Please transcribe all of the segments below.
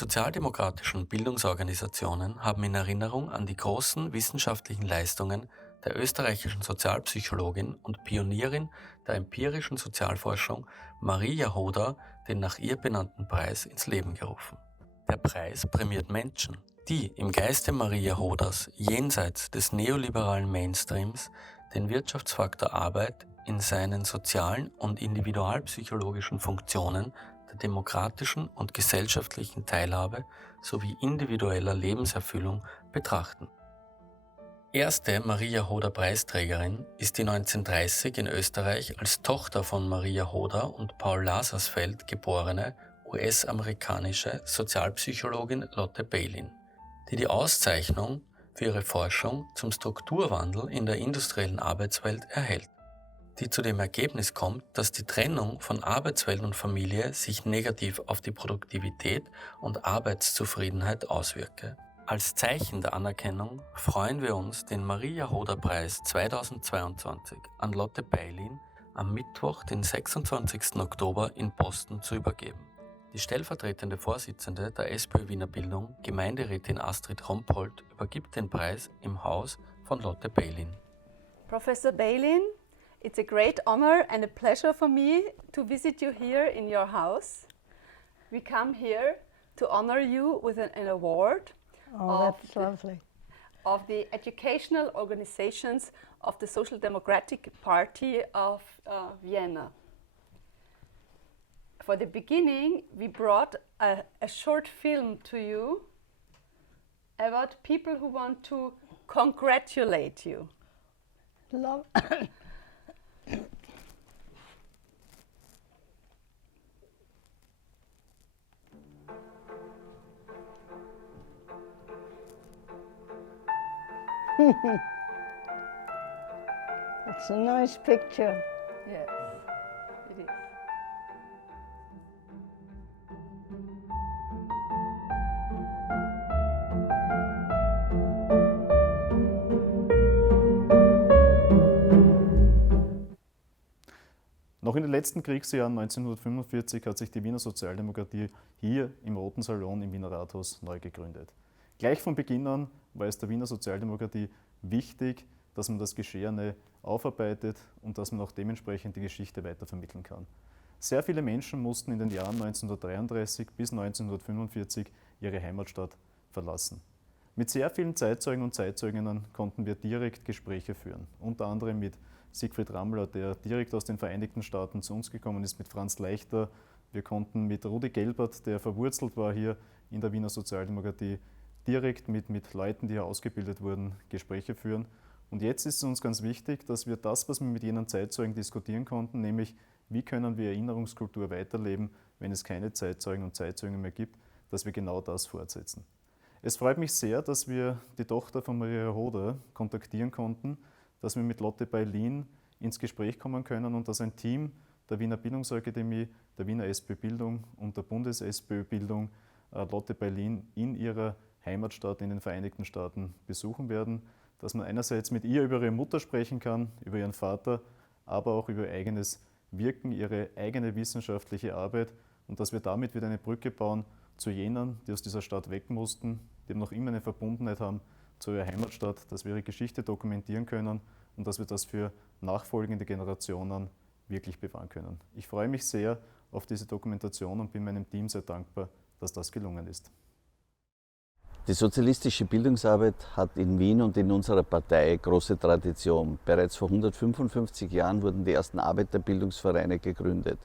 sozialdemokratischen Bildungsorganisationen haben in Erinnerung an die großen wissenschaftlichen Leistungen der österreichischen Sozialpsychologin und Pionierin der empirischen Sozialforschung Marie Jahoda den nach ihr benannten Preis ins Leben gerufen. Der Preis prämiert Menschen, die im Geiste Marie Jahodas jenseits des neoliberalen Mainstreams den Wirtschaftsfaktor Arbeit in seinen sozialen und individualpsychologischen Funktionen der demokratischen und gesellschaftlichen Teilhabe sowie individueller Lebenserfüllung betrachten. Erste Marie Jahoda-Preisträgerin ist die 1930 in Österreich als Tochter von Marie Jahoda und Paul Lazarsfeld geborene US-amerikanische Sozialpsychologin Lotte Baylin, die die Auszeichnung für ihre Forschung zum Strukturwandel in der industriellen Arbeitswelt erhält, die zu dem Ergebnis kommt, dass die Trennung von Arbeitswelt und Familie sich negativ auf die Produktivität und Arbeitszufriedenheit auswirke. Als Zeichen der Anerkennung freuen wir uns, den Marie Jahoda-Preis 2022 an Lotte Baylin am Mittwoch, den 26. Oktober in Boston zu übergeben. Die stellvertretende Vorsitzende der SPÖ Wiener Bildung, Gemeinderätin Astrid Rompold, übergibt den Preis im Haus von Lotte Baylin. Professor Baylin, it's a great honor and a pleasure for me to visit you here in your house. We come here to honor you with an award that's lovely. Of the educational organizations of the Social Democratic Party of Vienna. For the beginning, we brought a short film to you about people who want to congratulate you. Love. It's a nice picture. Yes, it is. Noch in den letzten Kriegsjahren 1945 hat sich die Wiener Sozialdemokratie hier im Roten Salon im Wiener Rathaus neu gegründet. Gleich von Beginn an war es der Wiener Sozialdemokratie wichtig, dass man das Geschehene aufarbeitet und dass man auch dementsprechend die Geschichte weitervermitteln kann. Sehr viele Menschen mussten in den Jahren 1933 bis 1945 ihre Heimatstadt verlassen. Mit sehr vielen Zeitzeugen und Zeitzeuginnen konnten wir direkt Gespräche führen, unter anderem mit Siegfried Rammler, der direkt aus den Vereinigten Staaten zu uns gekommen ist, mit Franz Leichter. Wir konnten mit Rudi Gelbert, der verwurzelt war hier in der Wiener Sozialdemokratie, direkt mit Leuten, die hier ausgebildet wurden, Gespräche führen. Und jetzt ist es uns ganz wichtig, dass wir das, was wir mit jenen Zeitzeugen diskutieren konnten, nämlich wie können wir Erinnerungskultur weiterleben, wenn es keine Zeitzeugen und Zeitzeugen mehr gibt, dass wir genau das fortsetzen. Es freut mich sehr, dass wir die Tochter von Marie Jahoda kontaktieren konnten, dass wir mit Lotte Baylin ins Gespräch kommen können und dass ein Team der Wiener Bildungsakademie, der Wiener SPÖ Bildung und der Bundes-SPÖ Bildung Lotte Baylin in ihrer Heimatstadt in den Vereinigten Staaten besuchen werden, dass man einerseits mit ihr über ihre Mutter sprechen kann, über ihren Vater, aber auch über ihr eigenes Wirken, ihre eigene wissenschaftliche Arbeit und dass wir damit wieder eine Brücke bauen zu jenen, die aus dieser Stadt weg mussten, die noch immer eine Verbundenheit haben zu ihrer Heimatstadt, dass wir ihre Geschichte dokumentieren können und dass wir das für nachfolgende Generationen wirklich bewahren können. Ich freue mich sehr auf diese Dokumentation und bin meinem Team sehr dankbar, dass das gelungen ist. Die sozialistische Bildungsarbeit hat in Wien und in unserer Partei große Tradition. Bereits vor 155 Jahren wurden die ersten Arbeiterbildungsvereine gegründet.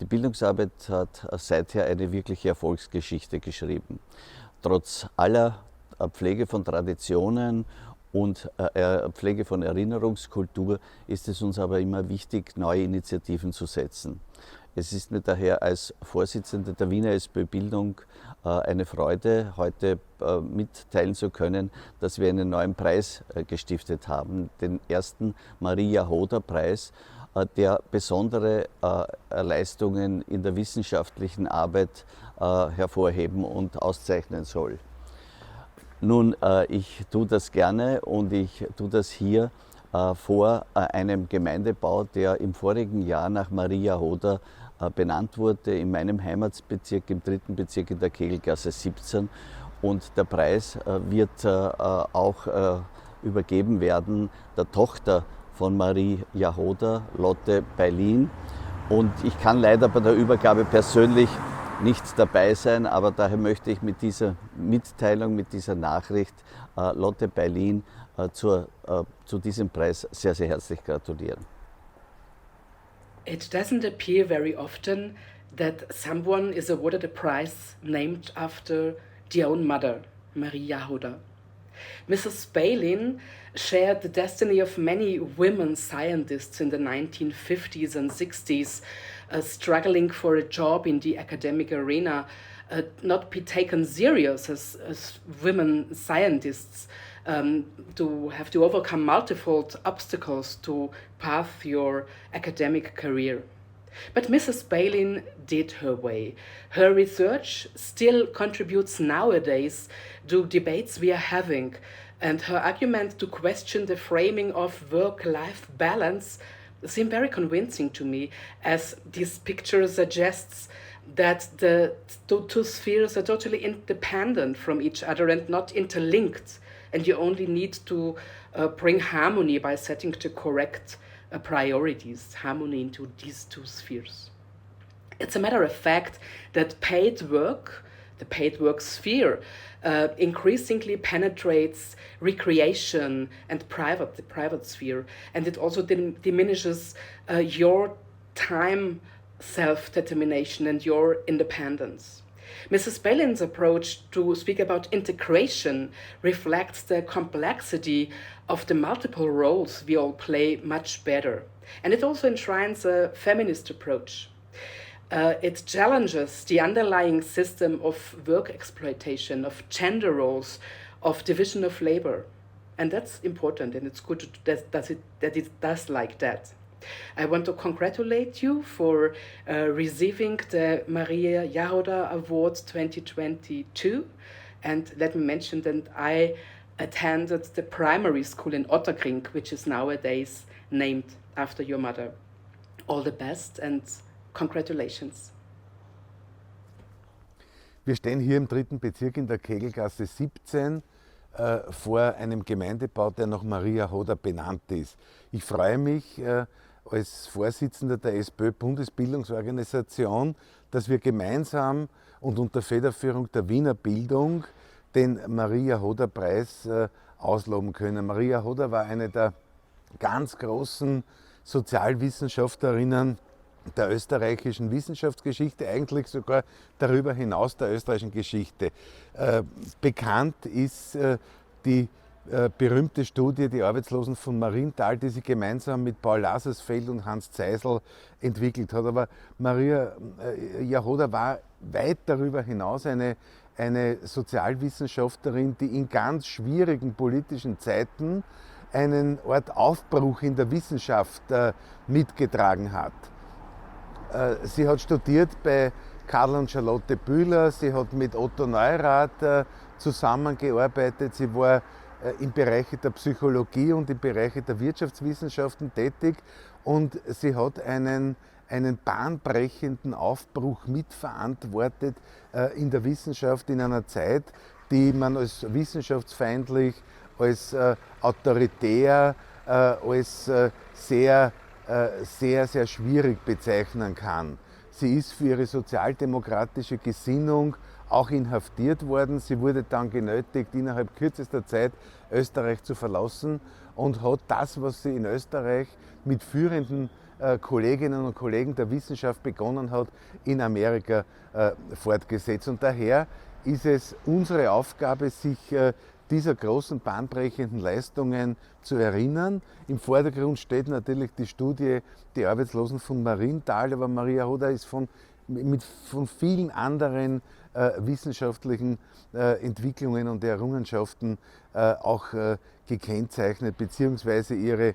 Die Bildungsarbeit hat seither eine wirkliche Erfolgsgeschichte geschrieben. Trotz aller Pflege von Traditionen und Pflege von Erinnerungskultur ist es uns aber immer wichtig, neue Initiativen zu setzen. Es ist mir daher als Vorsitzende der Wiener SPÖ Bildung eine Freude, heute mitteilen zu können, dass wir einen neuen Preis gestiftet haben, den ersten Marie Jahoda-Preis, der besondere Leistungen in der wissenschaftlichen Arbeit hervorheben und auszeichnen soll. Nun, ich tue das gerne und ich tue das hier vor einem Gemeindebau, der im vorigen Jahr nach Marie Jahoda benannt wurde, in meinem Heimatsbezirk, im 3. Bezirk in der Kegelgasse 17. Und der Preis wird auch übergeben werden der Tochter von Marie Jahoda, Lotte, Baylin. Und ich kann leider bei der Übergabe persönlich nicht dabei sein, aber daher möchte ich mit dieser Mitteilung, mit dieser Nachricht Lotte, Baylin zu diesem Preis sehr, sehr herzlich gratulieren. It doesn't appear very often that someone is awarded a prize named after their own mother, Marie Jahoda. Mrs. Baylin shared the destiny of many women scientists in the 1950s and 60s, struggling for a job in the academic arena, not be taken serious as women scientists, to have to overcome multiple obstacles to path your academic career. But Mrs. Baylin did her way. Her research still contributes nowadays to debates we are having, and her argument to question the framing of work-life balance seem very convincing to me, as this picture suggests that the two spheres are totally independent from each other and not interlinked, and you only need to bring harmony by setting the correct priorities, harmony into these two spheres. It's a matter of fact that paid work, the paid work sphere, increasingly penetrates recreation and the private sphere, and it also diminishes your time self-determination and your independence. Mrs. Baylin's approach to speak about integration reflects the complexity of the multiple roles we all play much better. And it also enshrines a feminist approach. It challenges the underlying system of work exploitation, of gender roles, of division of labor. And that's important, and it's good that it does like that. I want to congratulate you for receiving the Marie Jahoda Award 2022. And let me mention that I attended the primary school in Otterkring, which is nowadays named after your mother. All the best and congratulations. Wir stehen hier im 3. Bezirk in der Kegelgasse 17 vor einem Gemeindebau, der nach Marie Jahoda benannt ist. Ich freue mich als Vorsitzender der SPÖ-Bundesbildungsorganisation, dass wir gemeinsam und unter Federführung der Wiener Bildung den Marie Jahoda Preis ausloben können. Marie Jahoda war eine der ganz großen Sozialwissenschaftlerinnen der österreichischen Wissenschaftsgeschichte, eigentlich sogar darüber hinaus der österreichischen Geschichte. Bekannt ist die berühmte Studie Die Arbeitslosen von Marienthal, die sie gemeinsam mit Paul Lazarsfeld und Hans Zeisel entwickelt hat. Aber Marie Jahoda war weit darüber hinaus eine Sozialwissenschaftlerin, die in ganz schwierigen politischen Zeiten einen Art Aufbruch in der Wissenschaft mitgetragen hat. Sie hat studiert bei Karl und Charlotte Bühler, sie hat mit Otto Neurath zusammengearbeitet, sie war im Bereich der Psychologie und im Bereich der Wirtschaftswissenschaften tätig und sie hat einen bahnbrechenden Aufbruch mitverantwortet in der Wissenschaft in einer Zeit, die man als wissenschaftsfeindlich, als autoritär, als sehr schwierig bezeichnen kann. Sie ist für ihre sozialdemokratische Gesinnung auch inhaftiert worden. Sie wurde dann genötigt, innerhalb kürzester Zeit Österreich zu verlassen und hat das, was sie in Österreich mit führenden Kolleginnen und Kollegen der Wissenschaft begonnen hat, in Amerika fortgesetzt. Und daher ist es unsere Aufgabe, sich dieser großen bahnbrechenden Leistungen zu erinnern. Im Vordergrund steht natürlich die Studie Die Arbeitslosen von Marienthal, aber Marie Jahoda ist von vielen anderen wissenschaftlichen Entwicklungen und Errungenschaften auch gekennzeichnet, beziehungsweise ihre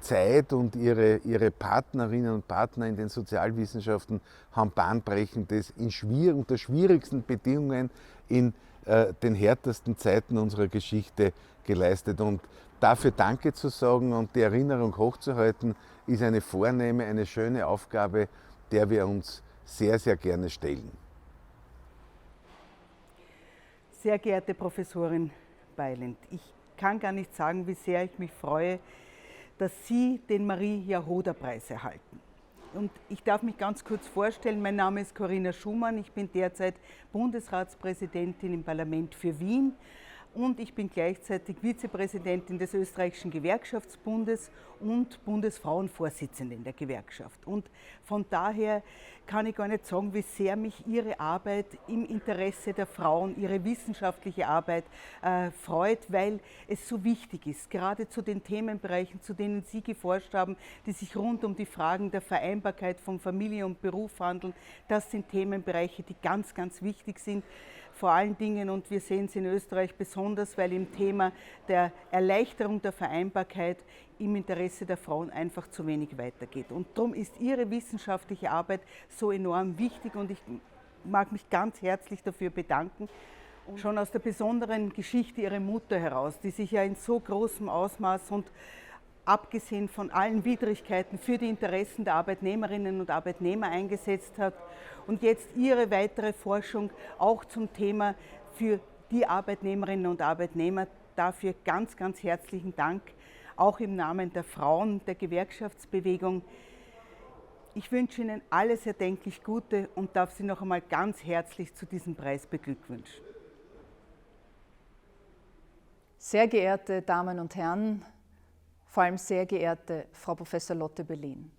Zeit und ihre Partnerinnen und Partner in den Sozialwissenschaften haben Bahnbrechendes unter schwierigsten Bedingungen in den härtesten Zeiten unserer Geschichte geleistet. Und dafür Danke zu sagen und die Erinnerung hochzuhalten, ist eine vornehme, eine schöne Aufgabe, der wir uns sehr, sehr gerne stellen. Sehr geehrte Professorin Baylin, ich kann gar nicht sagen, wie sehr ich mich freue, dass Sie den Marie Jahoda-Preis erhalten. Und ich darf mich ganz kurz vorstellen, mein Name ist Corinna Schumann, ich bin derzeit Bundesratspräsidentin im Parlament für Wien und ich bin gleichzeitig Vizepräsidentin des österreichischen Gewerkschaftsbundes und Bundesfrauenvorsitzende in der Gewerkschaft. Und von daher kann ich gar nicht sagen, wie sehr mich Ihre Arbeit im Interesse der Frauen, Ihre wissenschaftliche Arbeit freut, weil es so wichtig ist, gerade zu den Themenbereichen, zu denen Sie geforscht haben, die sich rund um die Fragen der Vereinbarkeit von Familie und Beruf handeln. Das sind Themenbereiche, die ganz, ganz wichtig sind. Vor allen Dingen, und wir sehen es in Österreich besonders, weil im Thema der Erleichterung der Vereinbarkeit im Interesse der Frauen einfach zu wenig weitergeht. Und darum ist Ihre wissenschaftliche Arbeit so enorm wichtig und ich mag mich ganz herzlich dafür bedanken. Schon aus der besonderen Geschichte Ihrer Mutter heraus, die sich ja in so großem Ausmaß und abgesehen von allen Widrigkeiten für die Interessen der Arbeitnehmerinnen und Arbeitnehmer eingesetzt hat und jetzt Ihre weitere Forschung auch zum Thema für die Arbeitnehmerinnen und Arbeitnehmer. Dafür ganz, ganz herzlichen Dank, auch im Namen der Frauen, der Gewerkschaftsbewegung. Ich wünsche Ihnen alles erdenklich Gute und darf Sie noch einmal ganz herzlich zu diesem Preis beglückwünschen. Sehr geehrte Damen und Herren, vor allem sehr geehrte Frau Professor Lotte Baylin.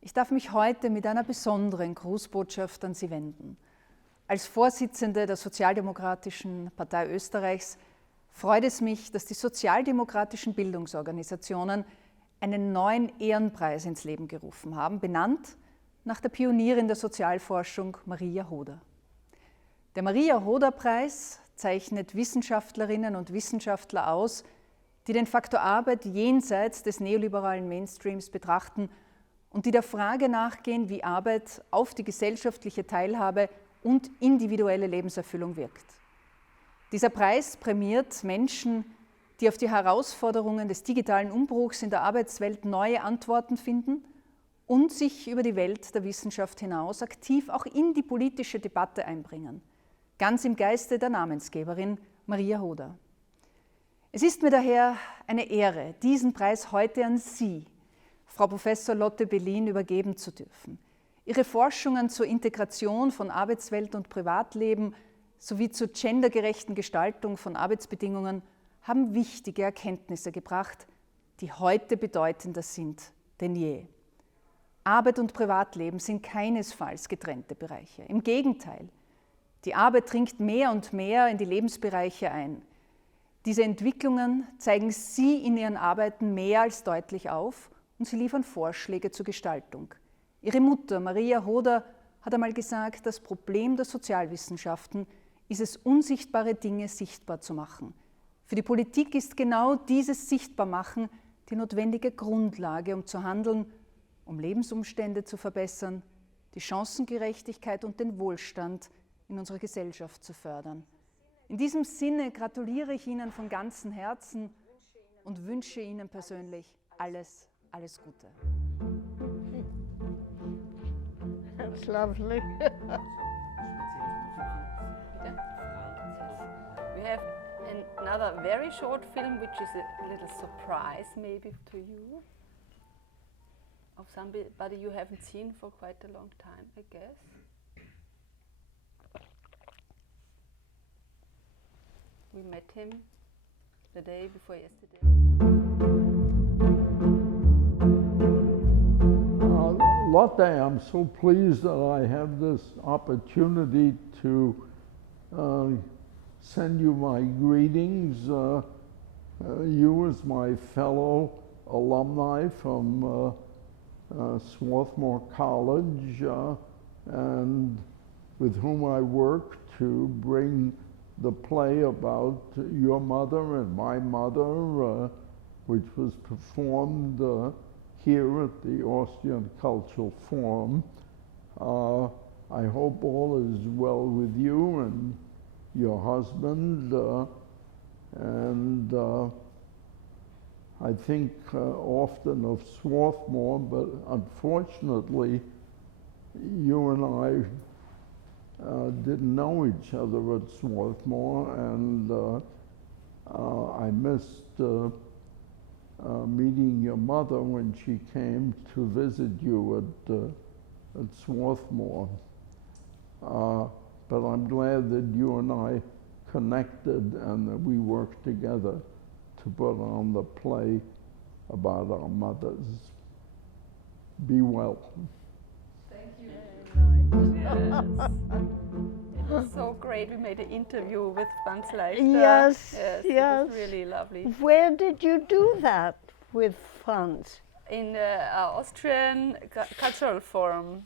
Ich darf mich heute mit einer besonderen Grußbotschaft an Sie wenden. Als Vorsitzende der Sozialdemokratischen Partei Österreichs freut es mich, dass die sozialdemokratischen Bildungsorganisationen einen neuen Ehrenpreis ins Leben gerufen haben, benannt nach der Pionierin der Sozialforschung Marie Jahoda. Der Marie Jahoda-Preis zeichnet Wissenschaftlerinnen und Wissenschaftler aus, die den Faktor Arbeit jenseits des neoliberalen Mainstreams betrachten und die der Frage nachgehen, wie Arbeit auf die gesellschaftliche Teilhabe und individuelle Lebenserfüllung wirkt. Dieser Preis prämiert Menschen, die auf die Herausforderungen des digitalen Umbruchs in der Arbeitswelt neue Antworten finden und sich über die Welt der Wissenschaft hinaus aktiv auch in die politische Debatte einbringen, ganz im Geiste der Namensgeberin Marie Jahoda. Es ist mir daher eine Ehre, diesen Preis heute an Sie, Frau Professor Lotte Baylin, übergeben zu dürfen. Ihre Forschungen zur Integration von Arbeitswelt und Privatleben sowie zur gendergerechten Gestaltung von Arbeitsbedingungen haben wichtige Erkenntnisse gebracht, die heute bedeutender sind denn je. Arbeit und Privatleben sind keinesfalls getrennte Bereiche. Im Gegenteil, die Arbeit dringt mehr und mehr in die Lebensbereiche ein. Diese Entwicklungen zeigen Sie in Ihren Arbeiten mehr als deutlich auf und sie liefern Vorschläge zur Gestaltung. Ihre Mutter, Marie Jahoda, hat einmal gesagt, das Problem der Sozialwissenschaften ist es, unsichtbare Dinge sichtbar zu machen. Für die Politik ist genau dieses Sichtbarmachen die notwendige Grundlage, um zu handeln, um Lebensumstände zu verbessern, die Chancengerechtigkeit und den Wohlstand in unserer Gesellschaft zu fördern. In diesem Sinne gratuliere ich Ihnen von ganzem Herzen und wünsche Ihnen persönlich alles, alles Gute. That's lovely. We have another very short film, which is a little surprise maybe to you, of somebody you haven't seen for quite a long time, I guess. We met him the day before yesterday. Lotte, I'm so pleased that I have this opportunity to send you my greetings. You as my fellow alumni from Swarthmore College and with whom I work to bring the play about your mother and my mother, which was performed here at the Austrian Cultural Forum. I hope all is well with you and your husband, and I think often of Swarthmore, but unfortunately you and I didn't know each other at Swarthmore, and I missed meeting your mother when she came to visit you at Swarthmore. But I'm glad that you and I connected and that we worked together to put on the play about our mothers. Be well. Thank you. Yes. It was so great. We made an interview with Franz Leichter. Yes, It yes. was really lovely. Where did you do that with Franz? In the Austrian Cultural Forum.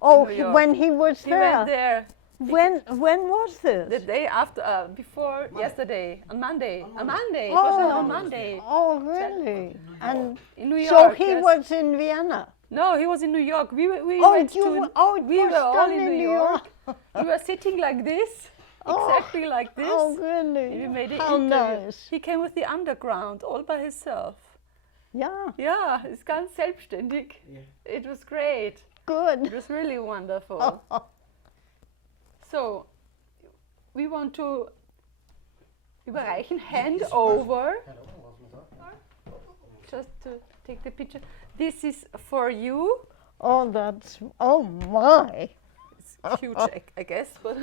Oh, New York. when he was We there. went there When was this? the day after, before yesterday, on Monday. On Monday. It was on Monday. Oh, really? And In New York. so he yes. was in Vienna. No, he was in New York. We Oh, went you to. were- oh, it we was were all done in in New New York. We were sitting like this, Oh. exactly like this. Oh, really? We made an How interview. nice. He came with the underground all by himself. Yeah, Yeah, it's ganz selbstständig. It was great. It good. was really wonderful. So, we want to überreichen, hand over. Just to take the picture. This is for you. Oh, that's, oh my. It's huge, I guess. But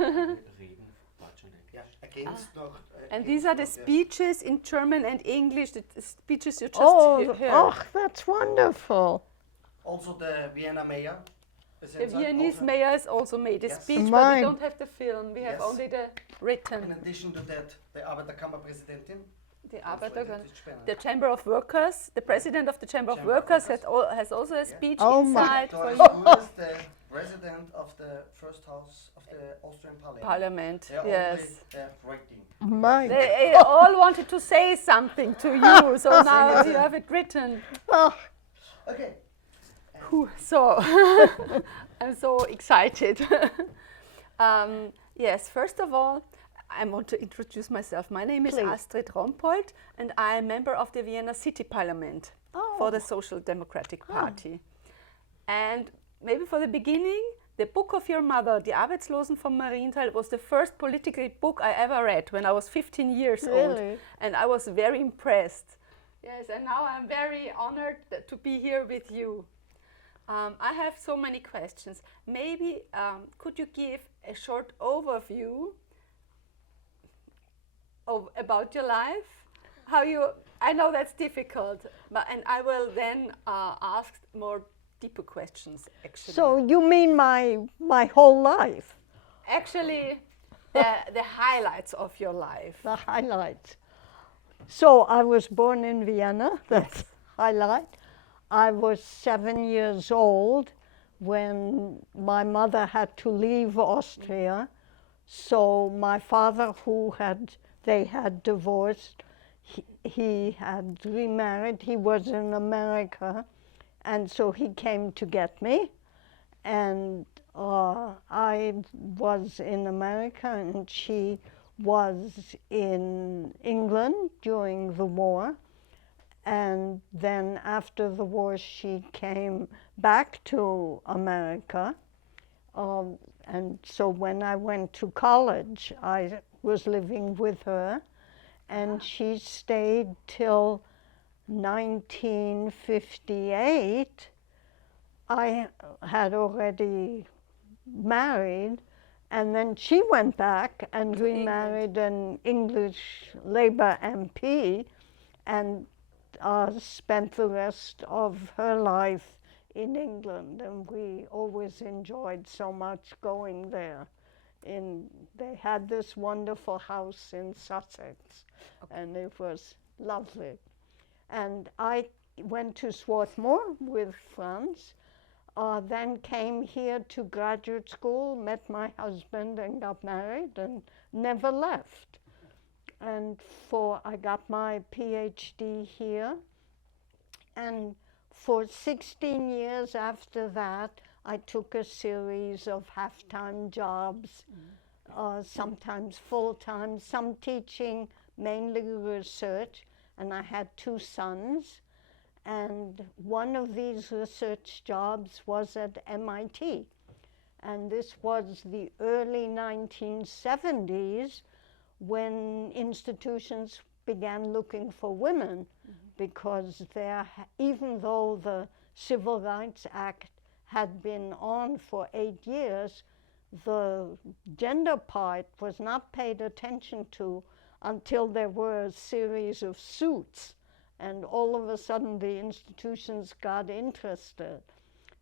and these are the speeches in German and English, the speeches you just heard. Oh, that's wonderful. Also the Vienna mayor. The Viennese mayor has also made a speech, but we Mine. don't have the film. We have Yes. only the written. In addition to that, the Arbeiterkammerpräsidentin. The Arbeiter, It's spannend. the Chamber of Workers, the president of the Chamber of Chamber of Workers Workers. has also a speech Oh my inside for Doris you. Who is the president of the first house of the Austrian parliament. Parliament. They're yes. only writing. My. They all wanted to say something to you, so now you have it written. Oh, Okay. So, I'm so excited. Yes, first of all, I want to introduce myself. My name is Please. Astrid Rompold, and I am member of the Vienna City Parliament for the Social Democratic Party. And maybe for the beginning, the book of your mother, Die Arbeitslosen von Marienthal, was the first political book I ever read when I was 15 years old. Really? And I was very impressed. Yes, and now I'm very honored to be here with you. I have so many questions. Maybe could you give a short overview about your life? How you? I know that's difficult, and I will then ask more deeper questions. Actually, so you mean my whole life? actually, the highlights of your life. The highlights. So I was born in Vienna, that's highlight. I was 7 years old when my mother had to leave Austria. So my father, they had divorced, he had remarried, he was in America, and so he came to get me. And I was in America and she was in England during the war. And then after the war, she came back to America. And so when I went to college, I was living with her. And she stayed till 1958. I had already married. And then she went back and remarried an English Labour MP. And spent the rest of her life in England, and we always enjoyed so much going there. They had this wonderful house in Sussex, and it was lovely. And I went to Swarthmore with Franz, then came here to graduate school, met my husband and got married and never left. And I got my PhD here, and for 16 years after that, I took a series of half-time jobs, sometimes full-time, some teaching, mainly research, and I had 2 sons, and one of these research jobs was at MIT. And this was the early 1970s when institutions began looking for women, because even though the Civil Rights Act had been on for 8 years, the gender part was not paid attention to until there were a series of suits, and all of a sudden the institutions got interested.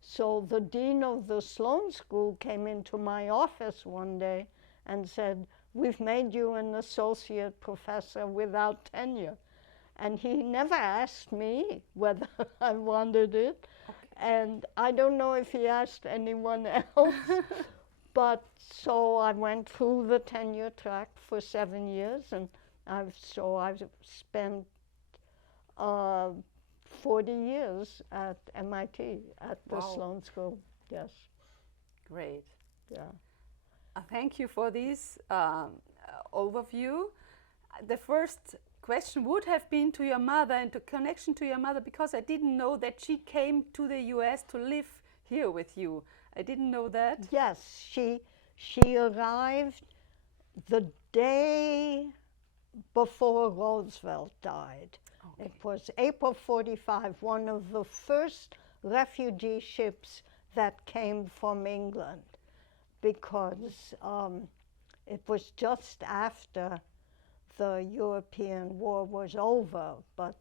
So the dean of the Sloan School came into my office one day and said, "We've made you an associate professor without tenure." And he never asked me whether I wanted it. Okay. And I don't know if he asked anyone else. But so I went through the tenure track for 7 years, and I've spent 40 years at MIT, at the Sloan School. Yes. Great. Yeah. Thank you for this overview. The first question would have been to your mother and the connection to your mother, because I didn't know that she came to the US to live here with you. I didn't know that. Yes, she arrived the day before Roosevelt died. Okay. It was April 45, one of the first refugee ships that came from England, because it was just after the European war was over, but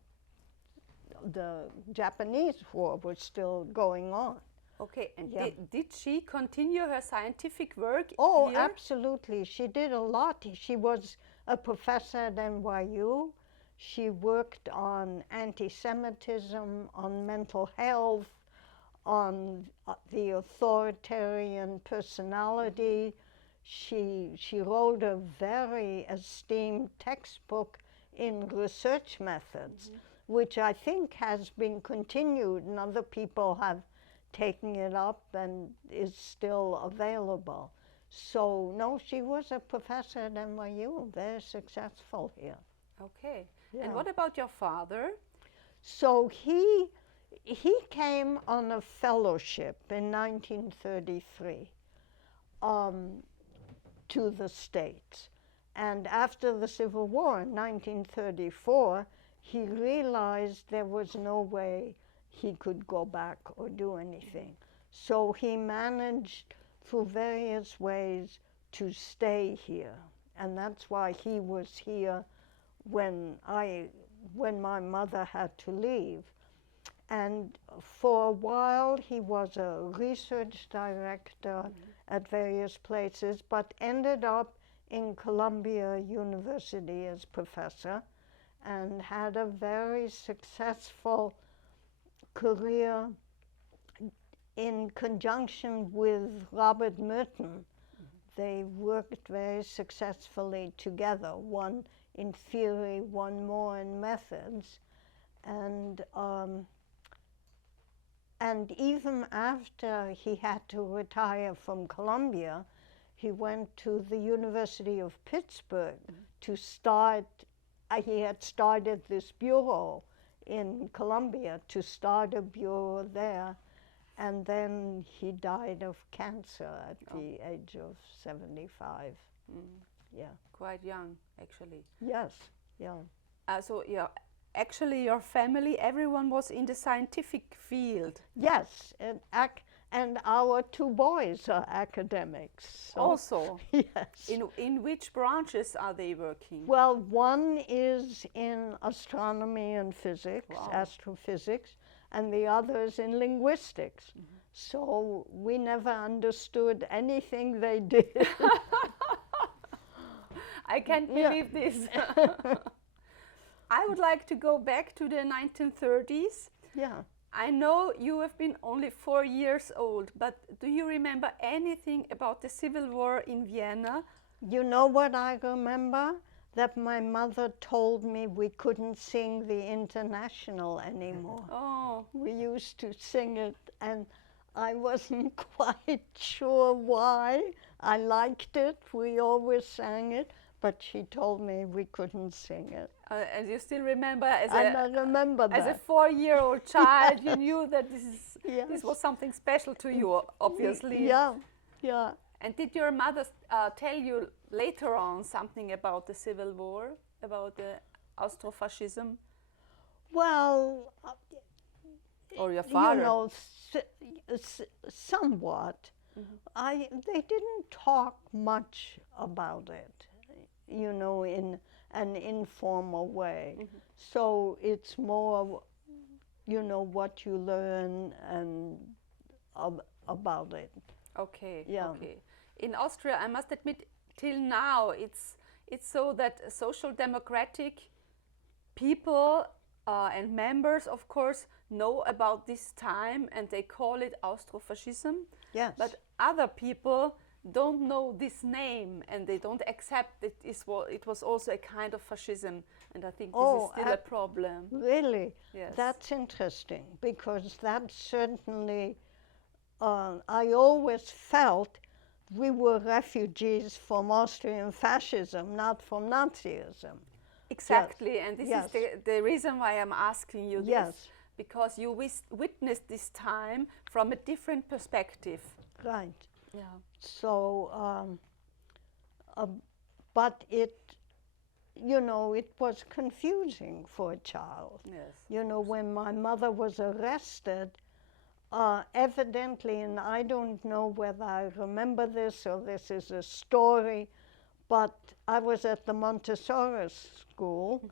the Japanese war was still going on. Okay, and did she continue her scientific work Oh, here? Absolutely. She did a lot. She was a professor at NYU. She worked on anti-Semitism, on mental health, on the authoritarian personality. She wrote a very esteemed textbook in research methods, which I think has been continued, and other people have taken it up and is still available. So, no, she was a professor at NYU, very successful here. Okay. Yeah. And what about your father? So he came on a fellowship in 1933 to the States. And after the Civil War in 1934, he realized there was no way he could go back or do anything. So he managed through various ways to stay here. And that's why he was here when my mother had to leave. And for a while he was a research director at various places, but ended up in Columbia University as professor, and had a very successful career in conjunction with Robert Merton. They worked very successfully together, one in theory, one more in methods. And even after he had to retire from Columbia, he went to the University of Pittsburgh to start, he had started this bureau in Columbia, to start a bureau there. And then he died of cancer at the age of 75. Yeah. Quite young, actually. Yes, yeah. So actually your family, everyone was in the scientific field. Yes, and our two boys are academics. So, also? Yes. In which branches are they working? Well, one is in astronomy and physics, astrophysics, and the other is in linguistics. So we never understood anything they did. I can't believe this. I would like to go back to the 1930s. Yeah. I know you have been only 4 years old, but do you remember anything about the Civil War in Vienna? You know what I remember? That my mother told me we couldn't sing the International anymore. Oh. We used to sing it, and I wasn't quite sure why. I liked it, we always sang it, but she told me we couldn't sing it. And you still remember, as a 4-year-old child, you knew that this was something special to you, obviously. Yeah, Yeah. And did your mother tell you later on something about the Civil War, about the Austrofascism? Well, Or your father? you know, somewhat. They didn't talk much about it, you know, in an informal way. So it's more, you know, what you learn and about it. Okay, Yeah. okay. In Austria, I must admit, till now, it's so that social democratic people and members, of course, know about this time and they call it Austrofascism. Yes. But other people don't know this name and they don't accept that it was also a kind of fascism. And I think this is still a problem. Really? Yes. That's interesting, because that's certainly, I always felt we were refugees from Austrian fascism, not from Nazism. Exactly, Yes. and this Yes. is the reason why I'm asking you this. Yes. Because you witnessed this time from a different perspective. Right. Yeah. So, but it, you know, it was confusing for a child. Yes. You know, when my mother was arrested, evidently, and I don't know whether I remember this or this is a story, but I was at the Montessori school,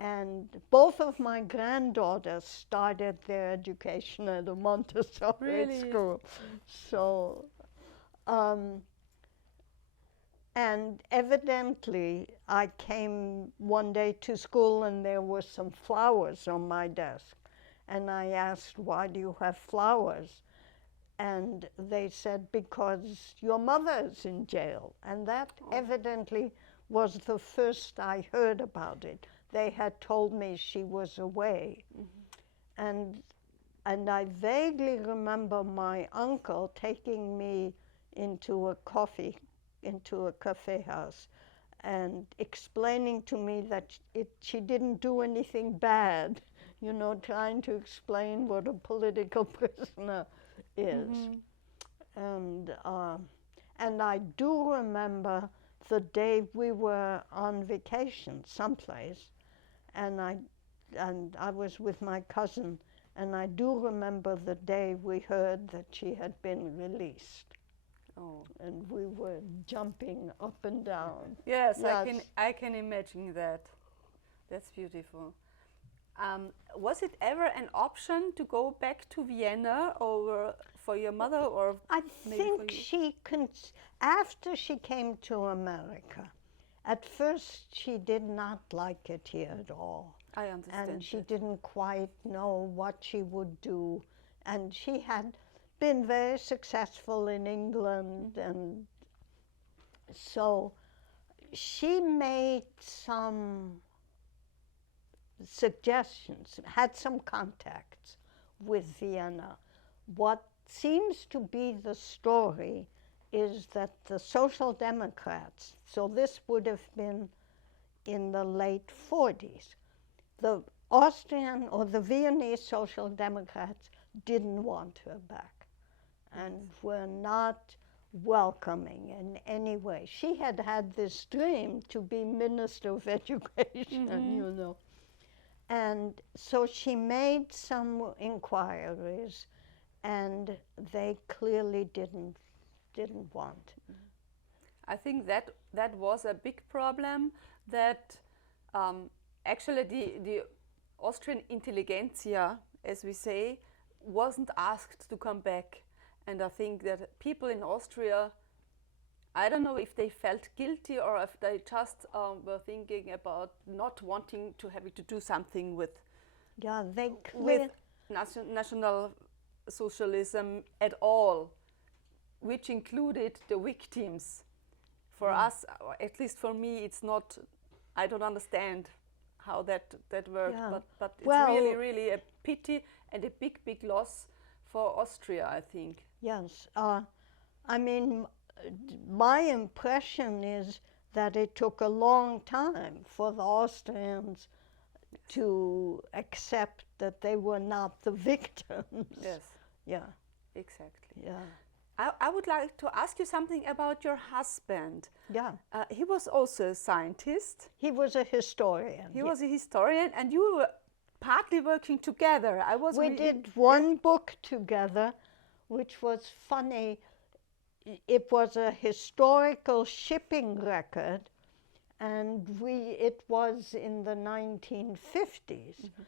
and both of my granddaughters started their education at a Montessori school. So, and evidently, I came one day to school and there were some flowers on my desk. And I asked, why do you have flowers? And they said, because your mother is in jail. And that evidently was the first I heard about it. They had told me she was away. And I vaguely remember my uncle taking me into a cafe house and explaining to me that she didn't do anything bad, you know, trying to explain what a political prisoner is. And I do remember the day we were on vacation someplace, and I was with my cousin, and I do remember the day we heard that she had been released. Oh. And we were jumping up and down. Yes, I can imagine that. That's beautiful. Was it ever an option to go back to Vienna, or for your mother, or I maybe think after she came to America, at first she did not like it here at all. I understand. And she didn't quite know what she would do. And she had been very successful in England, and so she made some suggestions, had some contacts with Vienna. What seems to be the story is that the Social Democrats, so this would have been in the late 40s, the Austrian or the Viennese Social Democrats didn't want her back and were not welcoming in any way. She had had this dream to be Minister of Education, you know. And so she made some inquiries, and they clearly didn't want. I think that was a big problem, that actually the Austrian intelligentsia, as we say, wasn't asked to come back. And I think that people in Austria, I don't know if they felt guilty or if they just were thinking about not wanting to have to do something with national socialism at all, which included the victims. For us, at least for me, it's not, I don't understand how that worked, but it's really a pity and a big loss for Austria, I think. Yes, I mean, my impression is that it took a long time for the Austrians to accept that they were not the victims. Yes. Yeah. Exactly. Yeah. I would like to ask you something about your husband. Yeah. He was also a scientist. He was a historian. He was a historian, and you were partly working together. We did one book together, which was funny. It was a historical shipping record, and it was in the 1950s. Mm-hmm.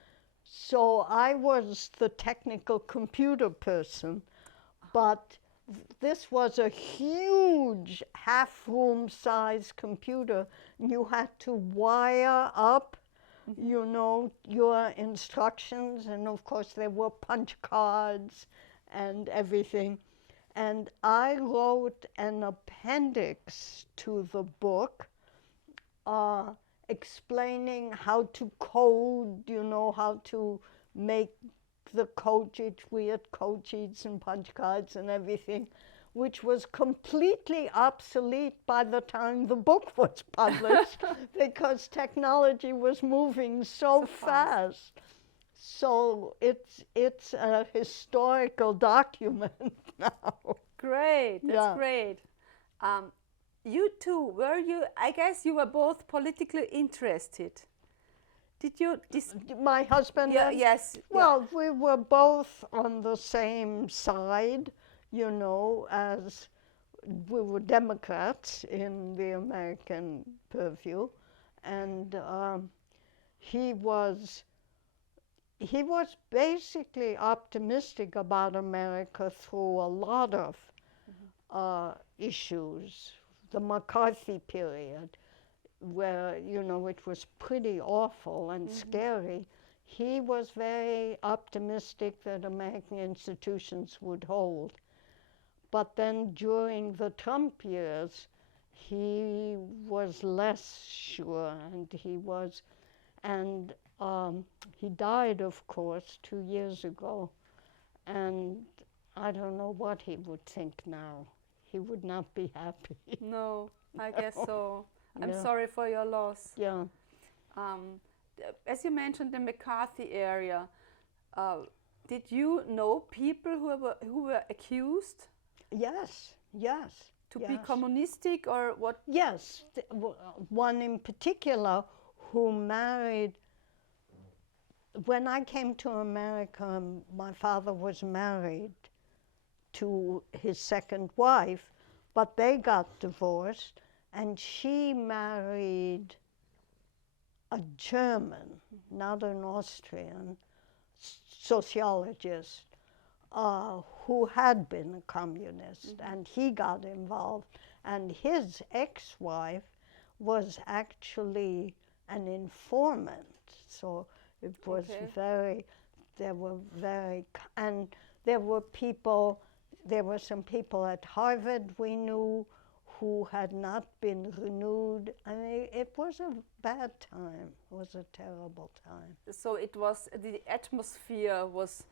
So I was the technical computer person, but this was a huge half-room size computer. You had to wire up, you know, your instructions, and of course there were punch cards and everything. And I wrote an appendix to the book explaining how to code, you know, how to make the code sheet. We had code sheets and punch cards and everything, which was completely obsolete by the time the book was published because technology was moving so fast. So it's a historical document now. Great, that's great. You two, I guess you were both politically interested. Did you? My husband? Yes. Well, we were both on the same side, you know, as we were Democrats in the American purview, and he was basically optimistic about America through a lot of issues. The McCarthy period, where, you know, it was pretty awful and scary. He was very optimistic that American institutions would hold. But then during the Trump years, he was less sure, and he died, of course, 2 years ago, and I don't know what he would think now. He would not be happy. No, I guess so. I'm sorry for your loss. Yeah. As you mentioned, the McCarthy area, did you know people who were accused? Yes. To be communistic or what? Yes. One in particular who married. When I came to America, my father was married to his second wife, but they got divorced, and she married a German, not an Austrian, sociologist who had been a communist, and he got involved. And his ex-wife was actually an informant, so it was and there were some people at Harvard we knew who had not been renewed. I mean, it was a bad time. It was a terrible time. So it was, the atmosphere was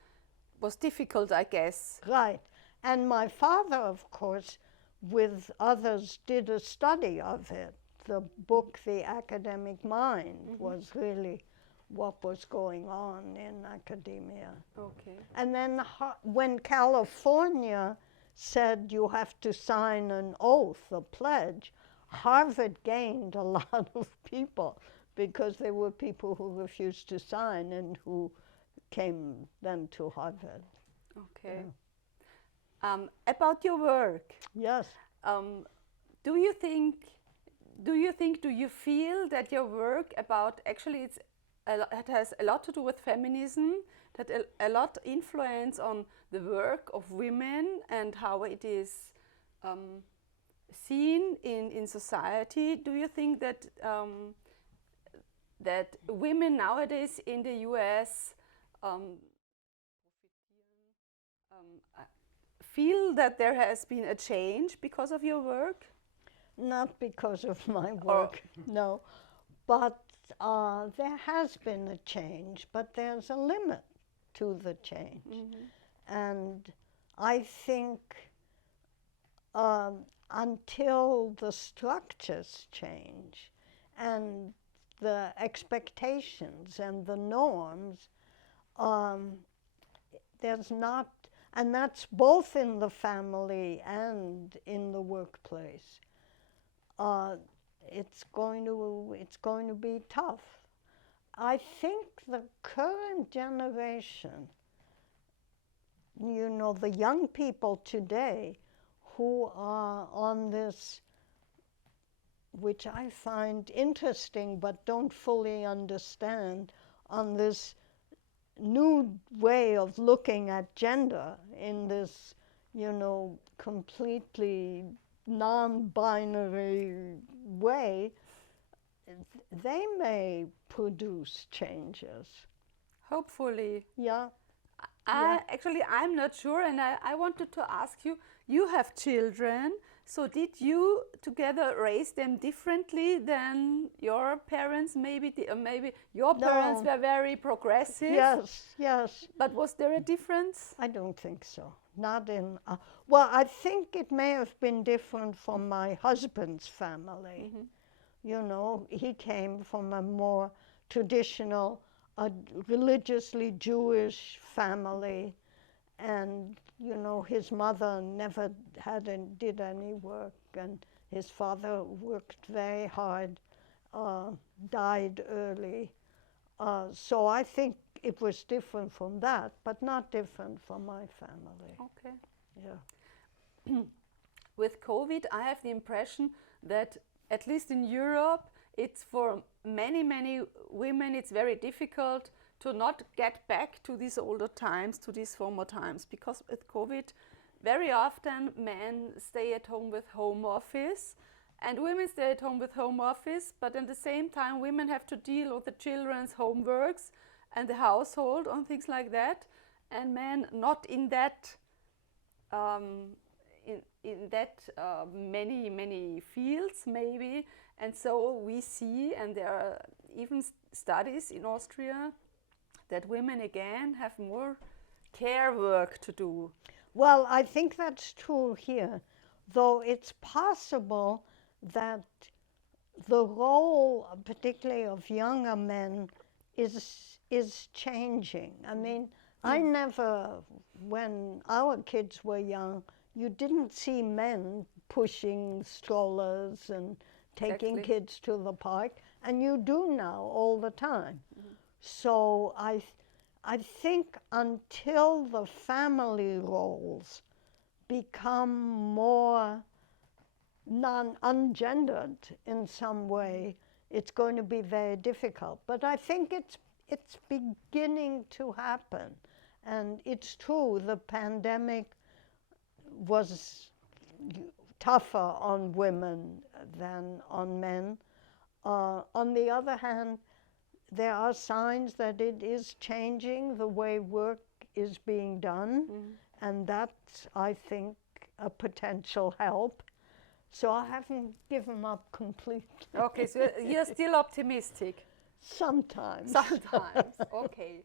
difficult, I guess. Right. And my father, of course, with others, did a study of it. The book, The Academic Mind, was really what was going on in academia. Okay. And then when California said you have to sign an oath, a pledge, Harvard gained a lot of people because there were people who refused to sign and who came then to Harvard. Okay. Yeah. About your work. Yes. Do you feel that your work about, actually it has a lot to do with feminism, that a lot influence on the work of women and how it is seen in society? Do you think that that women nowadays in the US feel that there has been a change because of your work? Not because of my work, no. But there has been a change, but there's a limit to the change. And I think until the structures change and the expectations and the norms, there's not, And that's both in the family and in the workplace. It's going to be tough. I think the current generation, you know, the young people today who are on this, which I find interesting but don't fully understand, on this new way of looking at gender in this, you know, completely non-binary way, they may produce changes. Hopefully. Yeah. Actually, I'm not sure, and I wanted to ask you, you have children, so did you together raise them differently than your parents? Maybe your parents were very progressive? Yes, yes. But was there a difference? I don't think so. Not in, well, I think it may have been different from my husband's family. Mm-hmm. You know, he came from a more traditional, religiously Jewish family, and you know, his mother never did any work, and his father worked very hard, died early. So I think it was different from that, but not different from my family. Okay. Yeah. With COVID, I have the impression that, at least in Europe, it's for many, many women, it's very difficult to not get back to these older times, to these former times, because with COVID, very often men stay at home with home office, and women stay at home with home office, but at the same time, women have to deal with the children's homeworks and the household and things like that, and men not in that many fields maybe, and so we see, and there are even studies in Austria, that women again have more care work to do. Well, I think that's true here, though it's possible that the role, particularly of younger men, is changing. I mean, I never, when our kids were young, you didn't see men pushing strollers and taking kids to the park, and you do now all the time. Mm-hmm. So I think until the family roles become more ungendered in some way, it's going to be very difficult. But I think it's beginning to happen. And it's true, the pandemic was tougher on women than on men. On the other hand, there are signs that it is changing the way work is being done, and that's, I think, a potential help. So I haven't given up completely. Okay, so you're still optimistic? Sometimes. Sometimes, okay.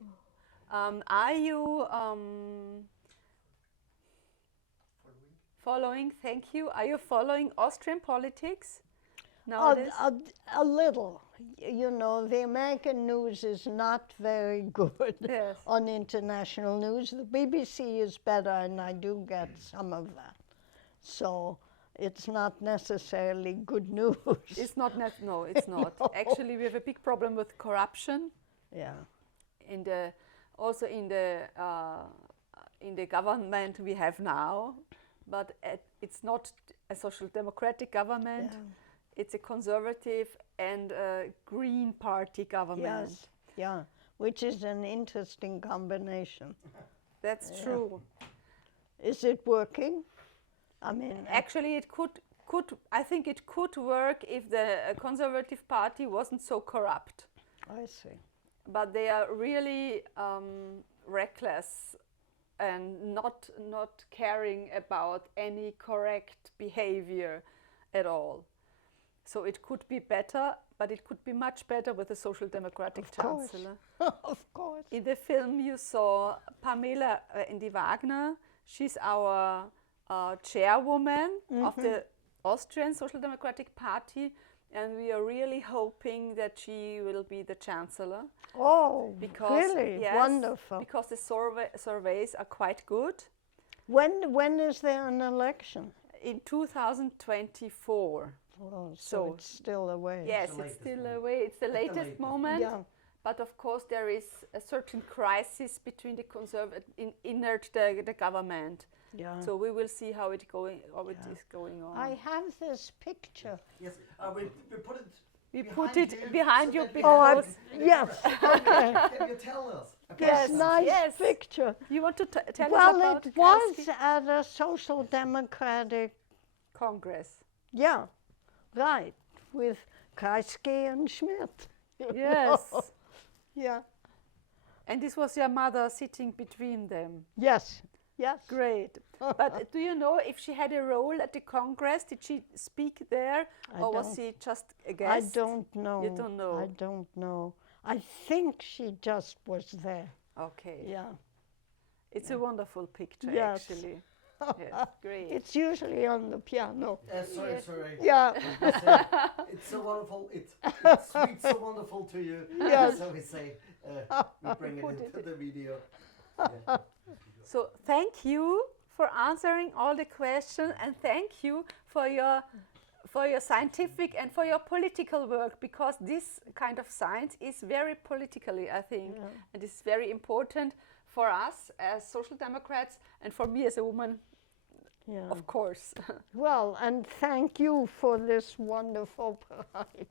Are you following, thank you, are you following Austrian politics nowadays? A little. You know, the American news is not very good on international news. The BBC is better, and I do get some of that. So it's not necessarily good news. It's not, no, it's not. No. Actually, we have a big problem with corruption. Yeah. Also in the government we have now, but it's not a social democratic government. Yeah. It's a conservative and a Green Party government. Yes, yeah, which is an interesting combination. That's true. Is it working? I mean, actually, it could. I think it could work if the Conservative Party wasn't so corrupt. I see. But they are really reckless and not caring about any correct behavior at all. So it could be better, but it could be much better with a social democratic chancellor. Of course. In the film you saw Pamela Indy Wagner. She's our chairwoman of the Austrian Social Democratic Party, and we are really hoping that she will be the chancellor. Oh, really? Yes, wonderful. Because the surveys are quite good. When is there an election? In 2024. Oh, so So- it's still away. Yes, the it's latest still moment. away. It's the It's the latest latest. moment. Yeah. But of course, there is a certain crisis between the inert the government. Yeah. So we will see how it is going on. I have this picture. Yes, we put it. We behind put it you behind so you that we because Yes. Okay. Can you tell us? Yes, Nice yes. picture. You want to tell us Well, about it was Kreisky? at a social democratic. Congress. Yeah, right, with Kreisky and Schmidt. you Yes. know. Yeah. And this was your mother sitting between them. Yes. Yes. Great. But do you know if she had a role at the Congress? Did she speak there? Or was don't- she just a I guest? don't know. You don't know? I don't know. I think she just was there. Okay. Yeah. It's a wonderful picture, Yes. actually. Yes, great. It's usually on the piano. Sorry, sorry. Yeah. It's so wonderful. It's sweet, so wonderful to you. Yes. So we say, we bring it Put into it- the video. So thank you for answering all the questions, and thank you for your scientific and for your political work, because this kind of science is very politically, I think, and it's very important for us as social democrats and for me as a woman, Yeah. of course. Well, and thank you for this wonderful prize.